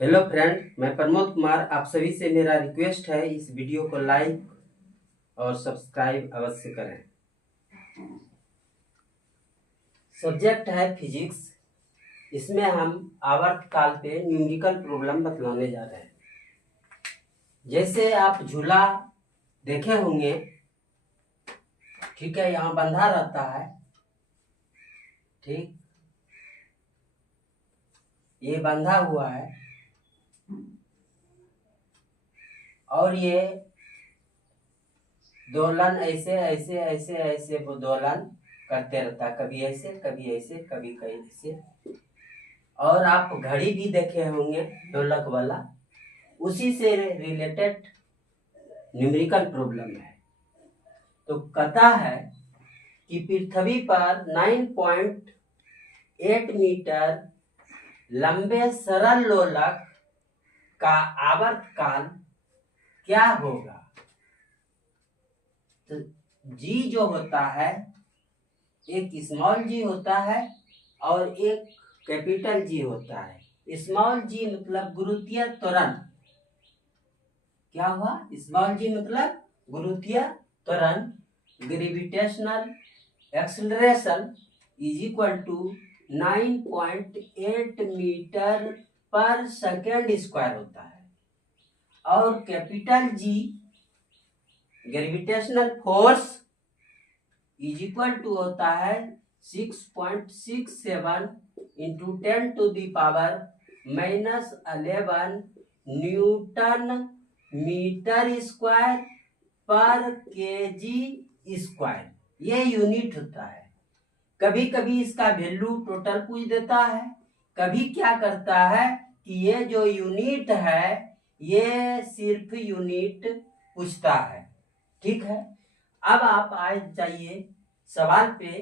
Hello friend, मैं प्रमोद कुमार। आप सभी से मेरा रिक्वेस्ट है, इस वीडियो को लाइक और सब्सक्राइब अवश्य करें। सब्जेक्ट है फिजिक्स। इसमें हम आवर्तकाल पे न्यूमेरिकल प्रॉब्लम बतलाने जा रहे हैं। जैसे आप झूला देखे होंगे, ठीक है, यहाँ बंधा रहता है, ठीक, ये बंधा हुआ है और ये दोलन ऐसे ऐसे ऐसे ऐसे वो दोलन करते रहता है, कभी ऐसे कभी ऐसे कभी ऐसे। और आप घड़ी भी देखे होंगे ढोलक वाला, उसी से रिलेटेड न्यूमेरिकल प्रॉब्लम है। तो कहता है कि पृथ्वी पर 9.8 मीटर लंबे सरल लोलक का आवर्तकाल क्या होगा। तो जी जो होता है, एक स्मॉल जी होता है और एक कैपिटल जी होता है। स्मॉल जी मतलब गुरुत्वीय त्वरण। क्या हुआ? स्मॉल जी मतलब गुरुत्वीय त्वरण, gravitational acceleration is equal to 9.8 meter per second square होता है। और capital G gravitational force is equal to होता है 6.67 into 10⁻⁻11 newton meter square per KG square. ये यूनिट होता है। कभी कभी इसका वैल्यू टोटल पूछ देता है, कभी क्या करता है कि ये जो यूनिट है ये सिर्फ यूनिट पूछता है। ठीक है, अब आप आ जाइए सवाल पे।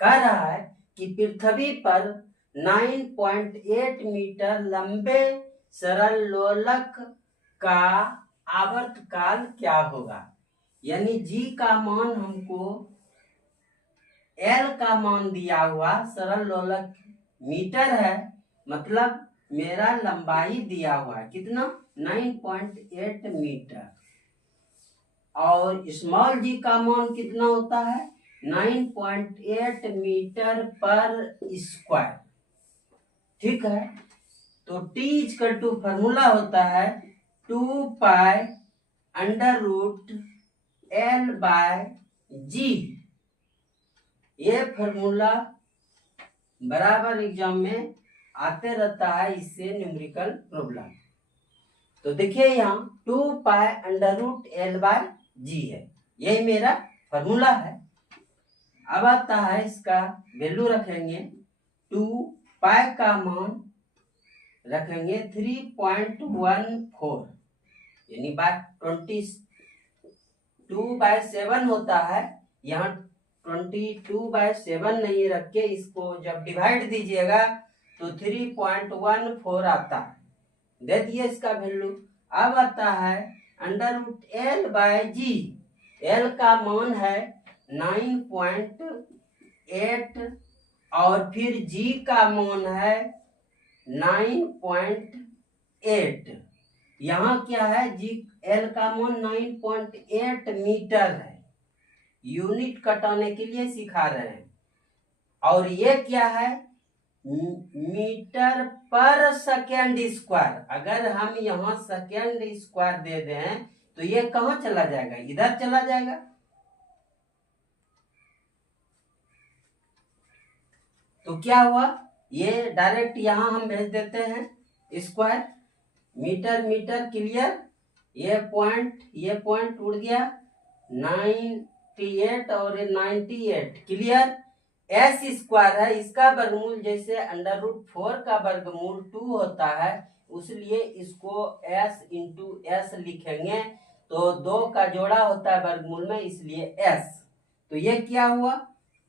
कह रहा है कि पृथ्वी पर 9.8 मीटर लंबे सरल लोलक का आवर्तकाल क्या होगा। यानी जी का मान हमको एल का मान दिया हुआ, सरल लोलक मीटर है, मतलब मेरा लंबाई दिया हुआ है कितना, 9.8 मीटर। और स्मॉल जी का मान कितना होता है, 9.8 मीटर पर स्क्वायर। ठीक है, तो टी इक्वल टू फॉर्मूला होता है 2 pi under root L by G. ये फॉर्मूला बराबर एग्जाम में आते रहता है, इससे न्यूमेरिकल प्रॉब्लम। तो देखिए यहाँ 2 pi under root L by G है, यही मेरा फॉर्मूला है। अब आता है इसका वैल्यू रखेंगे, 2 पाई का मान रखेंगे 3.14, यानी बाय 22/7 होता है। यहाँ 22/7 नहीं रख के इसको जब डिवाइड दीजिएगा तो 3.14 आता है, दे दिए इसका वैल्यू। अब आता है under root L by G. L का मान है 9.8 और फिर जी का मान है 9.8। यहाँ क्या है, जी एल का मान 9.8 मीटर है, यूनिट कटाने के लिए सिखा रहे हैं। और ये क्या है, मीटर पर सेकेंड स्क्वायर। अगर हम यहाँ सेकेंड स्क्वायर दे दें तो ये कहाँ चला जाएगा, इधर चला जाएगा। तो क्या हुआ, ये डायरेक्ट यहाँ हम भेज देते हैं स्क्वायर। मीटर मीटर क्लियर, ये पॉइंट उड़ गया, 98 और 98 क्लियर। एस स्क्वायर है, इसका वर्गमूल जैसे अंडर रूट 4 का वर्गमूल 2 होता है, उसलिए इसको एस इंटू एस लिखेंगे। तो 2 का जोड़ा होता है वर्गमूल में, इसलिए एस। तो ये क्या हुआ,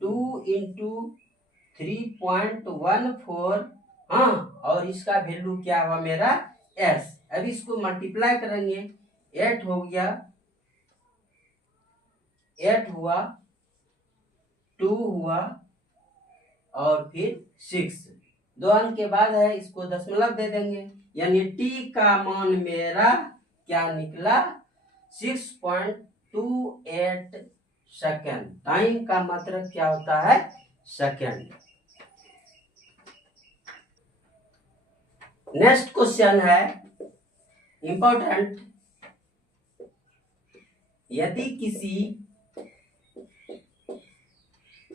2 इंटू 3.14, हाँ, और इसका वैल्यू क्या हुआ मेरा एस। अब इसको मल्टीप्लाई करेंगे, 8 हो गया, 8 हुआ, 2 हुआ और फिर 6। 2 अंक के बाद है, इसको दशमलव दे देंगे, यानी t का मान मेरा क्या निकला 6.28 सेकेंड। टाइम का मतलब क्या होता है सेकेंड। नेक्स्ट क्वेश्चन है इंपॉर्टेंट, यदि किसी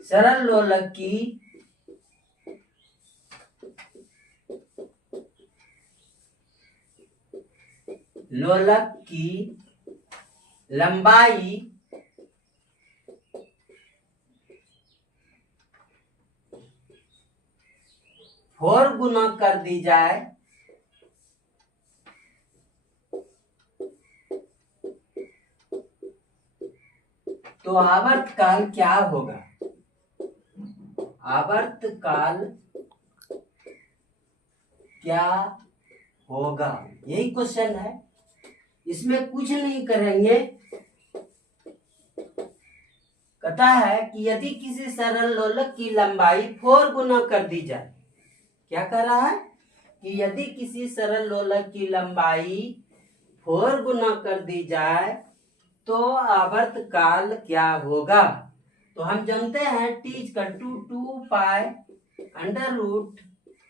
सरल लोलक की लंबाई 4 गुना कर दी जाए तो आवर्तकाल क्या होगा? आवर्तकाल क्या होगा, यही क्वेश्चन है। इसमें कुछ नहीं करेंगे, कहता है कि यदि किसी सरल लोलक की लंबाई 4 गुना कर दी जाए, क्या कर रहा है कि यदि किसी सरल लोलक की लंबाई 4 गुना कर दी जाए तो आवर्तकाल क्या होगा? तो हम जानते हैं t equal to 2 pi under root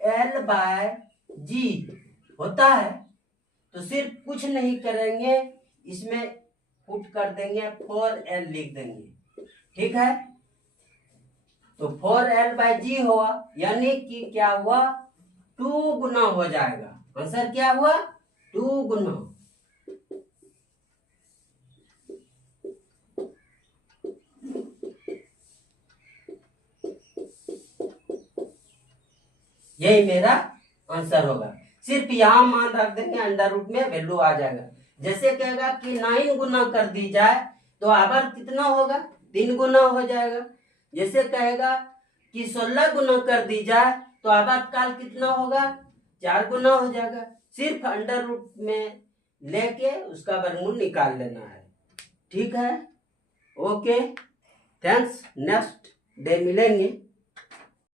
l by g होता है। तो सिर्फ कुछ नहीं करेंगे, इसमें पुट कर देंगे 4l लिख देंगे, ठीक है। तो 4l बाय g हुआ, यानी कि क्या हुआ 2 गुना हो जाएगा। आंसर क्या हुआ 2 गुना। यही मेरा आंसर होगा। सिर्फ यहाँ मान रख देंगे, अंडर रूट में वैल्यू आ जाएगा। जैसे कहेगा कि 9 गुना कर दी जाए तो आवर्त कितना होगा 3 गुना हो जाएगा। जैसे कहेगा कि 16 गुना कर दी जाए तो आवर्तकाल कितना होगा 4 गुना हो जाएगा। सिर्फ अंडर रूट में लेके उसका वर्गमूल निकाल लेना है, ठीक है। Okay, thanks. नेक्स्ट डे मिलेंगे।